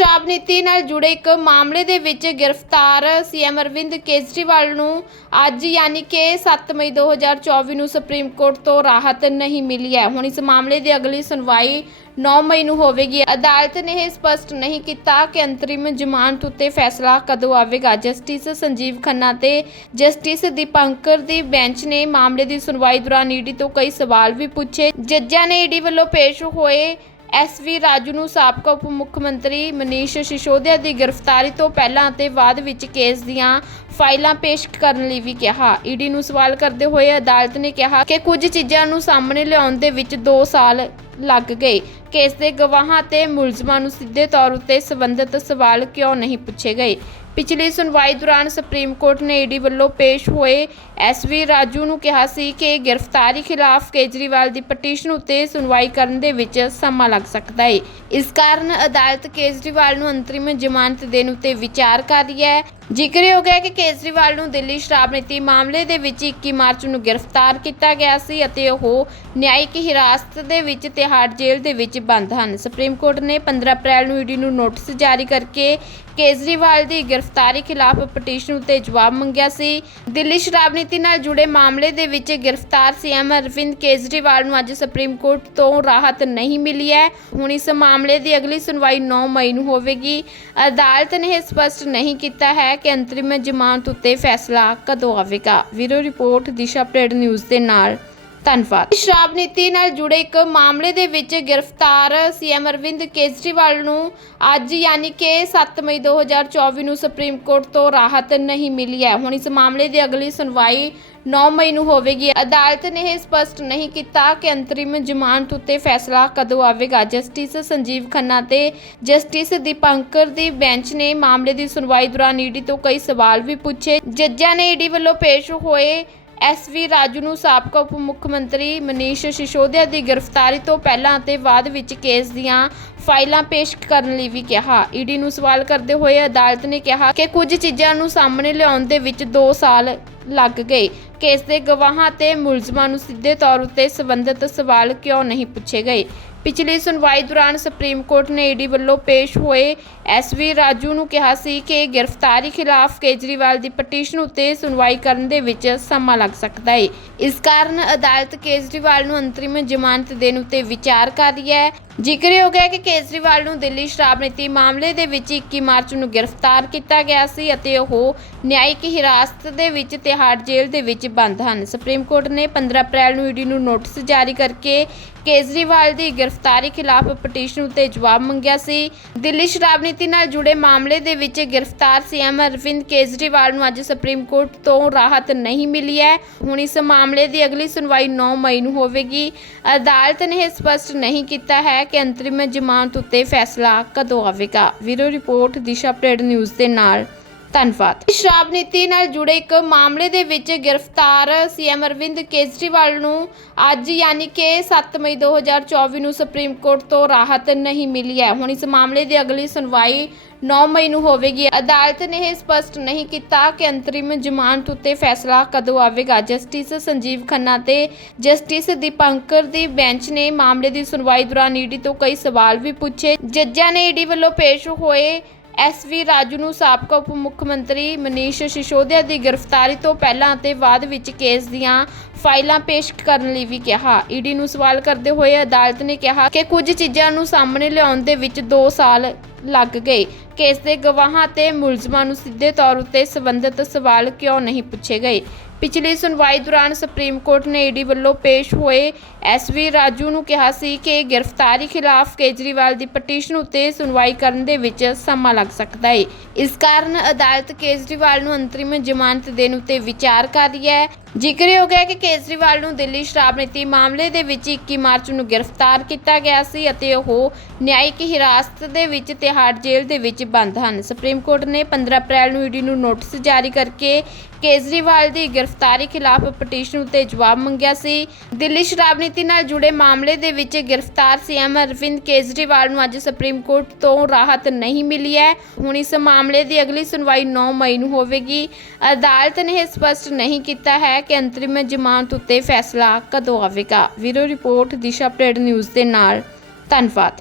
ਸ਼ਰਾਬ ਨੀਤੀ ਨਾਲ ਜੁੜੇ ਇੱਕ ਮਾਮਲੇ ਦੇ ਵਿੱਚ ਗ੍ਰਿਫਤਾਰ ਸੀਐਮ ਅਰਵਿੰਦ ਕੇਜਰੀਵਾਲ ਨੂੰ ਅੱਜ ਯਾਨੀ ਕਿ 7 ਮਈ 2024 ਨੂੰ ਸੁਪਰੀਮ ਕੋਰਟ ਤੋਂ ਰਾਹਤ ਨਹੀਂ ਮਿਲੀ ਹੈ। ਹੁਣ ਇਸ ਮਾਮਲੇ ਦੀ ਅਗਲੀ ਸੁਣਵਾਈ 9 ਮਈ ਨੂੰ ਹੋਵੇਗੀ। ਅਦਾਲਤ ਨੇ ਇਹ ਸਪਸ਼ਟ ਨਹੀਂ ਕੀਤਾ ਕਿ ਅੰਤਰਿਮ ਜ਼ਮਾਨਤ ਉੱਤੇ ਫੈਸਲਾ ਕਦੋਂ ਆਵੇਗਾ। ਜਸਟਿਸ ਸੰਜੀਵ ਖੰਨਾ ਤੇ ਜਸਟਿਸ ਦੀਪੰਕਰ ਦੀ ਬੈਂਚ ਨੇ ਮਾਮਲੇ ਦੀ ਸੁਣਵਾਈ ਦੌਰਾਨ ਈਡੀ ਤੋਂ ਕਈ ਸਵਾਲ ਵੀ ਪੁੱਛੇ। ਜੱਜਾਂ ਨੇ ਈਡੀ ਵੱਲੋਂ ਪੇਸ਼ ਹੋਏ ਐਸ ਵੀ ਰਾਜੂ ਨੂੰ ਸਾਬਕਾ ਉਪ ਮੁੱਖ ਮੰਤਰੀ ਮਨੀਸ਼ ਸਿਸੋਦੀਆ ਦੀ ਗ੍ਰਿਫਤਾਰੀ ਤੋਂ ਪਹਿਲਾਂ ਅਤੇ ਬਾਅਦ ਵਿੱਚ ਕੇਸ ਦੀਆਂ ਫਾਈਲਾਂ ਪੇਸ਼ ਕਰਨ ਲਈ ਵੀ ਕਿਹਾ। ਈਡੀ ਨੂੰ ਸਵਾਲ ਕਰਦੇ ਹੋਏ ਅਦਾਲਤ ਨੇ ਕਿਹਾ ਕਿ ਕੁਝ ਚੀਜ਼ਾਂ ਨੂੰ ਸਾਹਮਣੇ ਲਿਆਉਣ ਦੇ ਵਿੱਚ 2 ਸਾਲ ਲੱਗ ਗਏ। ਕੇਸ ਦੇ ਗਵਾਹਾਂ ਤੇ ਮੁਲਜ਼ਮਾਂ ਨੂੰ ਸਿੱਧੇ ਤੌਰ ਉੱਤੇ ਸਬੰਧਤ ਸਵਾਲ ਕਿਉਂ ਨਹੀਂ ਪੁੱਛੇ ਗਏ? ਪਿਛਲੀ ਸੁਣਵਾਈ ਦੌਰਾਨ ਸੁਪਰੀਮ ਕੋਰਟ ਨੇ ਈਡੀ ਵੱਲੋਂ ਪੇਸ਼ ਹੋਏ ਐਸਵੀ ਰਾਜੂ ਨੂੰ ਕਿਹਾ ਸੀ ਕਿ ਗ੍ਰਿਫਤਾਰੀ ਖਿਲਾਫ ਕੇਜਰੀਵਾਲ ਦੀ ਪਟੀਸ਼ਨ ਉੱਤੇ ਸੁਣਵਾਈ ਕਰਨ ਦੇ ਵਿੱਚ ਸਮਾਂ ਲੱਗ ਸਕਦਾ ਹੈ ਇਸ ਕਾਰਨ ਅਦਾਲਤ ਕੇਜਰੀਵਾਲ ਨੂੰ ਅੰਤਰਿਮ ਜ਼ਮਾਨਤ ਦੇਣ ਉੱਤੇ ਵਿਚਾਰ ਕਰ ਰਹੀ ਹੈ। ਜ਼ਿਕਰਯੋਗ ਹੈ ਕਿ ਕੇਜਰੀਵਾਲ ਨੂੰ ਦਿੱਲੀ ਸ਼ਰਾਬ ਨੀਤੀ ਮਾਮਲੇ ਦੇ ਵਿੱਚ 21 ਮਾਰਚ ਨੂੰ ਗ੍ਰਿਫਤਾਰ ਕੀਤਾ ਗਿਆ ਸੀ ਅਤੇ ਉਹ ਨਿਆਇਕ ਹਿਰਾਸਤ ਦੇ ਵਿੱਚ ਤਿਹਾੜ ਜੇਲ੍ਹ ਦੇ ਵਿੱਚ ਬੰਦ ਹਨ। ਸੁਪਰੀਮ ਕੋਰਟ ਨੇ 15 ਅਪ੍ਰੈਲ ਨੂੰ ਈਡੀ ਨੂੰ ਨੋਟਿਸ ਜਾਰੀ ਕਰਕੇ ਕੇਜਰੀਵਾਲ ਦੀ ਗ੍ਰਿਫਤਾਰੀ ਖਿਲਾਫ ਪਟੀਸ਼ਨ ਉੱਤੇ ਜਵਾਬ ਮੰਗਿਆ ਸੀ। ਦਿੱਲੀ ਸ਼ਰਾਬ ਨੀਤੀ ਨਾਲ ਜੁੜੇ ਮਾਮਲੇ ਦੇ ਵਿੱਚ ਗ੍ਰਿਫਤਾਰ ਸੀਐਮ ਅਰਵਿੰਦ ਕੇਜਰੀਵਾਲ ਨੂੰ ਅੱਜ ਸੁਪਰੀਮ ਕੋਰਟ ਤੋਂ ਰਾਹਤ ਨਹੀਂ ਮਿਲੀ ਹੈ। ਹੁਣ ਇਸ ਮਾਮਲੇ ਦੀ ਅਗਲੀ ਸੁਣਵਾਈ 9 ਮਈ ਨੂੰ ਹੋਵੇਗੀ। ਅਦਾਲਤ ਨੇ ਇਹ ਸਪਸ਼ਟ ਨਹੀਂ ਕੀਤਾ ਹੈ ਕਿ ਅੰਤਰਿਮ ਜ਼ਮਾਨਤ ਉੱਤੇ ਫੈਸਲਾ ਕਦੋਂ ਆਵੇਗਾ? ਵੀਰੋ ਰਿਪੋਰਟ, ਦਿਸ਼ਾ ਅਪਡੇਟ ਨਿਊਜ਼ ਦੇ ਨਾਲ। ਧੰਨਵਾਦ। ਸ਼ਰਾਬ ਨੀਤੀ ਨਾਲ ਜੁੜੇ ਇੱਕ ਮਾਮਲੇ ਦੇ ਵਿੱਚ ਗ੍ਰਿਫਤਾਰ ਸੀਐਮ ਅਰਵਿੰਦ ਕੇਜਰੀਵਾਲ ਨੂੰ ਅੱਜ ਯਾਨੀ ਕਿ 7 ਮਈ 2024 ਨੂੰ ਸੁਪਰੀਮ ਕੋਰਟ ਤੋਂ ਰਾਹਤ ਨਹੀਂ ਮਿਲੀ ਹੈ। ਹੁਣ ਇਸ ਮਾਮਲੇ ਦੀ ਅਗਲੀ ਸੁਣਵਾਈ 9 ਮਈ ਨੂੰ ਹੋਵੇਗੀ। ਅਦਾਲਤ ਨੇ ਇਹ ਸਪਸ਼ਟ ਨਹੀਂ ਕੀਤਾ ਕਿ ਅੰਤਰਿਮ ਜ਼ਮਾਨਤ ਉੱਤੇ ਫੈਸਲਾ ਕਦੋਂ ਆਵੇਗਾ। ਜਸਟਿਸ ਸੰਜੀਵ ਖੰਨਾ ਤੇ ਜਸਟਿਸ ਦੀਪੰਕਰ ਦੀ ਬੈਂਚ ਨੇ ਮਾਮਲੇ ਦੀ ਸੁਣਵਾਈ ਦੌਰਾਨ ਈਡੀ ਤੋਂ ਕਈ ਸਵਾਲ ਵੀ ਪੁੱਛੇ। ਜੱਜਾਂ ਨੇ ਈਡੀ ਵੱਲੋਂ ਪੇਸ਼ ਹੋਏ ਐਸ ਵੀ ਰਾਜੂ ਨੂੰ ਸਾਬਕਾ ਉਪ ਮੁੱਖ ਮੰਤਰੀ ਮਨੀਸ਼ ਸਿਸੋਦੀਆ ਦੀ ਗ੍ਰਿਫਤਾਰੀ ਤੋਂ ਪਹਿਲਾਂ ਅਤੇ ਬਾਅਦ ਵਿੱਚ ਕੇਸ ਦੀਆਂ ਫਾਈਲਾਂ ਪੇਸ਼ ਕਰਨ ਲਈ ਵੀ ਕਿਹਾ। ਈਡੀ ਨੂੰ ਸਵਾਲ ਕਰਦੇ ਹੋਏ ਅਦਾਲਤ ਨੇ ਕਿਹਾ ਕਿ ਕੁਝ ਚੀਜ਼ਾਂ ਨੂੰ ਸਾਹਮਣੇ ਲਿਆਉਣ ਦੇ ਵਿੱਚ 2 ਸਾਲ ਲੱਗ ਗਏ ਕੇਸ ਦੇ ਗਵਾਹਾਂ ਤੇ ਮੁਲਜ਼ਮਾਂ ਨੂੰ ਸਿੱਧੇ ਤੌਰ ਉੱਤੇ ਸੰਬੰਧਿਤ ਸਵਾਲ ਕਿਉਂ ਨਹੀਂ ਪੁੱਛੇ ਗਏ? ਪਿਛਲੀ ਸੁਣਵਾਈ ਦੌਰਾਨ ਸੁਪਰੀਮ ਕੋਰਟ ਨੇ ਈਡੀ ਵੱਲੋਂ ਪੇਸ਼ ਹੋਏ ਐਸਵੀ ਰਾਜੂ ਨੂੰ ਕਿਹਾ ਸੀ ਕਿ ਗ੍ਰਿਫਤਾਰੀ ਖਿਲਾਫ ਕੇਜਰੀਵਾਲ ਦੀ ਪਟੀਸ਼ਨ ਉੱਤੇ ਸੁਣਵਾਈ ਕਰਨ ਦੇ ਵਿੱਚ ਸਮਾਂ ਲੱਗ ਸਕਦਾ ਹੈ ਇਸ ਕਾਰਨ ਅਦਾਲਤ ਕੇਜਰੀਵਾਲ ਨੂੰ ਅੰਤਰਿਮ ਜ਼ਮਾਨਤ ਦੇਣ ਉੱਤੇ ਵਿਚਾਰ ਕਰ ਰਹੀ ਹੈ। ਜ਼ਿਕਰਯੋਗ ਹੈ ਕਿ ਕੇਜਰੀਵਾਲ ਨੂੰ ਦਿੱਲੀ ਸ਼ਰਾਬ ਨੀਤੀ ਮਾਮਲੇ ਦੇ ਵਿੱਚ 21 ਮਾਰਚ ਨੂੰ ਗ੍ਰਿਫਤਾਰ ਕੀਤਾ ਗਿਆ ਸੀ ਅਤੇ ਉਹ ਨਿਆਇਕ ਹਿਰਾਸਤ ਦੇ ਵਿੱਚ ਤਿਹਾੜ ਜੇਲ੍ਹ ਦੇ ਵਿੱਚ ਬੰਦ ਹਨ। ਸੁਪਰੀਮ ਕੋਰਟ ਨੇ 15 ਅਪ੍ਰੈਲ ਨੂੰ ਈਡੀ ਨੂੰ ਨੋਟਿਸ ਜਾਰੀ ਕਰਕੇ ਕੇਜਰੀਵਾਲ ਦੀ ਗ੍ਰਿਫਤਾਰੀ ਖਿਲਾਫ ਪਟੀਸ਼ਨ ਉੱਤੇ ਜਵਾਬ ਮੰਗਿਆ ਸੀ। ਦਿੱਲੀ ਸ਼ਰਾਬ ਨੀਤੀ ਨਾਲ ਜੁੜੇ ਮਾਮਲੇ ਦੇ ਵਿੱਚ ਗ੍ਰਿਫਤਾਰ ਸੀਐਮ ਅਰਵਿੰਦ ਕੇਜਰੀਵਾਲ ਨੂੰ ਅੱਜ ਸੁਪਰੀਮ ਕੋਰਟ ਤੋਂ ਰਾਹਤ ਨਹੀਂ ਮਿਲੀ ਹੈ। ਹੁਣ ਇਸ ਮਾਮਲੇ ਦੀ ਅਗਲੀ ਸੁਣਵਾਈ 9 ਮਈ ਨੂੰ ਹੋਵੇਗੀ। ਅਦਾਲਤ ਨੇ ਇਹ ਸਪਸ਼ਟ ਨਹੀਂ ਕੀਤਾ ਹੈ ਕਿ ਅੰਤਰਿਮ ਜ਼ਮਾਨਤ ਉੱਤੇ ਫੈਸਲਾ ਕਦੋਂ ਆਵੇਗਾ? ਵੀਰੋ ਰਿਪੋਰਟ ਦਿਸ਼ਾ ਪ੍ਰੇਡ ਨਿਊਜ਼ ਦੇ ਨਾਲ। ਧੰਨਵਾਦ। ਸ਼ਰਾਬ ਨੀਤੀ ਨਾਲ ਜੁੜੇ ਇੱਕ ਮਾਮਲੇ ਦੇ ਵਿੱਚ ਗ੍ਰਿਫਤਾਰ ਸੀਐਮ ਅਰਵਿੰਦ ਕੇਜਰੀਵਾਲ ਨੂੰ ਅੱਜ ਯਾਨੀ ਕਿ 7 ਮਈ 2024 ਨੂੰ ਸੁਪਰੀਮ ਕੋਰਟ ਤੋਂ ਰਾਹਤ ਨਹੀਂ ਮਿਲੀ ਹੈ। ਹੁਣ ਇਸ ਮਾਮਲੇ ਦੀ ਅਗਲੀ ਸੁਣਵਾਈ 9 ਮਈ ਨੂੰ ਹੋਵੇਗੀ। ਅਦਾਲਤ ਨੇ ਇਹ ਸਪਸ਼ਟ ਨਹੀਂ ਕੀਤਾ ਕਿ ਅੰਤਰਿਮ ਜ਼ਮਾਨਤ ਉੱਤੇ ਫੈਸਲਾ ਕਦੋਂ ਆਵੇਗਾ। ਜਸਟਿਸ ਸੰਜੀਵ ਖੰਨਾ ਤੇ ਜਸਟਿਸ ਦੀਪੰਕਰ ਦੀ ਬੈਂਚ ਨੇ ਮਾਮਲੇ ਦੀ ਸੁਣਵਾਈ ਦੌਰਾਨ ਈਡੀ ਤੋਂ ਕਈ ਸਵਾਲ ਵੀ ਪੁੱਛੇ। ਜੱਜਾਂ ਨੇ ਈਡੀ ਵੱਲੋਂ ਪੇਸ਼ ਹੋਏ ਐਸ ਵੀ ਰਾਜੂ ਨੂੰ ਸਾਬਕਾ ਉਪ ਮੁੱਖ ਮੰਤਰੀ ਮਨੀਸ਼ ਸਿਸੋਦੀਆ ਦੀ ਗ੍ਰਿਫਤਾਰੀ ਤੋਂ ਪਹਿਲਾਂ ਅਤੇ ਬਾਅਦ ਵਿੱਚ ਕੇਸ ਦੀਆਂ ਫਾਈਲਾਂ ਪੇਸ਼ ਕਰਨ ਲਈ ਵੀ ਕਿਹਾ। ਈਡੀ ਨੂੰ ਸਵਾਲ ਕਰਦੇ ਹੋਏ ਅਦਾਲਤ ਨੇ ਕਿਹਾ ਕਿ ਕੁਝ ਚੀਜ਼ਾਂ ਨੂੰ ਸਾਹਮਣੇ ਲਿਆਉਣ ਦੇ ਵਿੱਚ 2 ਸਾਲ ਲੱਗ ਗਏ। ਕੇਸ ਦੇ ਗਵਾਹਾਂ ਤੇ ਮੁਲਜ਼ਮਾਂ ਨੂੰ ਸਿੱਧੇ ਤੌਰ ਉੱਤੇ ਸਬੰਧਤ ਸਵਾਲ ਕਿਉਂ ਨਹੀਂ ਪੁੱਛੇ ਗਏ? ਪਿਛਲੀ ਸੁਣਵਾਈ ਦੌਰਾਨ ਸੁਪਰੀਮ ਕੋਰਟ ਨੇ ਈਡੀ ਵੱਲੋਂ ਪੇਸ਼ ਹੋਏ ਐਸਵੀ ਰਾਜੂ ਨੂੰ ਕਿਹਾ ਸੀ ਕਿ ਗ੍ਰਿਫਤਾਰੀ ਖਿਲਾਫ ਕੇਜਰੀਵਾਲ ਦੀ ਪਟੀਸ਼ਨ ਉੱਤੇ ਸੁਣਵਾਈ ਕਰਨ ਦੇ ਵਿੱਚ ਸਮਾਂ ਲੱਗ ਸਕਦਾ ਹੈ ਇਸ ਕਾਰਨ ਅਦਾਲਤ ਕੇਜਰੀਵਾਲ ਨੂੰ ਅੰਤਰਿਮ ਜ਼ਮਾਨਤ ਦੇਣ ਉੱਤੇ ਵਿਚਾਰ ਕਰ ਰਹੀ ਹੈ। ਜ਼ਿਕਰਯੋਗ ਹੈ ਕਿ ਕੇਜਰੀਵਾਲ ਨੂੰ ਦਿੱਲੀ ਸ਼ਰਾਬ ਨੀਤੀ ਮਾਮਲੇ ਦੇ ਵਿੱਚ 21 ਮਾਰਚ ਨੂੰ ਗ੍ਰਿਫਤਾਰ ਕੀਤਾ ਗਿਆ ਸੀ ਅਤੇ ਉਹ ਨਿਆਇਕ ਹਿਰਾਸਤ ਦੇ ਵਿੱਚ ਤਿਹਾੜ ਜੇਲ੍ਹ ਦੇ ਵਿੱਚ ਬੰਦ ਹਨ। ਸੁਪਰੀਮ ਕੋਰਟ ਨੇ 15 ਅਪ੍ਰੈਲ ਨੂੰ ਈਡੀ ਨੂੰ ਨੋਟਿਸ ਜਾਰੀ ਕਰਕੇ ਕੇਜਰੀਵਾਲ ਦੀ ਗ੍ਰਿਫਤਾਰੀ ਖਿਲਾਫ ਪਟੀਸ਼ਨ ਉੱਤੇ ਜਵਾਬ ਮੰਗਿਆ ਸੀ। ਦਿੱਲੀ ਸ਼ਰਾਬ ਨੀਤੀ ਨਾਲ ਜੁੜੇ ਮਾਮਲੇ ਦੇ ਵਿੱਚ ਗ੍ਰਿਫਤਾਰ ਸੀਐਮ ਅਰਵਿੰਦ ਕੇਜਰੀਵਾਲ ਨੂੰ ਅੱਜ ਸੁਪਰੀਮ ਕੋਰਟ ਤੋਂ ਰਾਹਤ ਨਹੀਂ ਮਿਲੀ ਹੈ। ਹੁਣ ਇਸ ਮਾਮਲੇ ਦੀ ਅਗਲੀ ਸੁਣਵਾਈ 9 ਮਈ ਨੂੰ ਹੋਵੇਗੀ। ਅਦਾਲਤ ਨੇ ਇਹ ਸਪਸ਼ਟ ਨਹੀਂ ਕੀਤਾ ਹੈ ਕਿ ਅੰਤਰਿਮ ਜ਼ਮਾਨਤ ਉੱਤੇ ਫੈਸਲਾ ਕਦੋਂ ਆਵੇਗਾ? ਵੀਰੋ ਰਿਪੋਰਟ ਦਿਸ਼ਾ ਅਪਡੇਟ ਨਿਊਜ਼ ਦੇ ਨਾਲ। ਧੰਨਵਾਦ।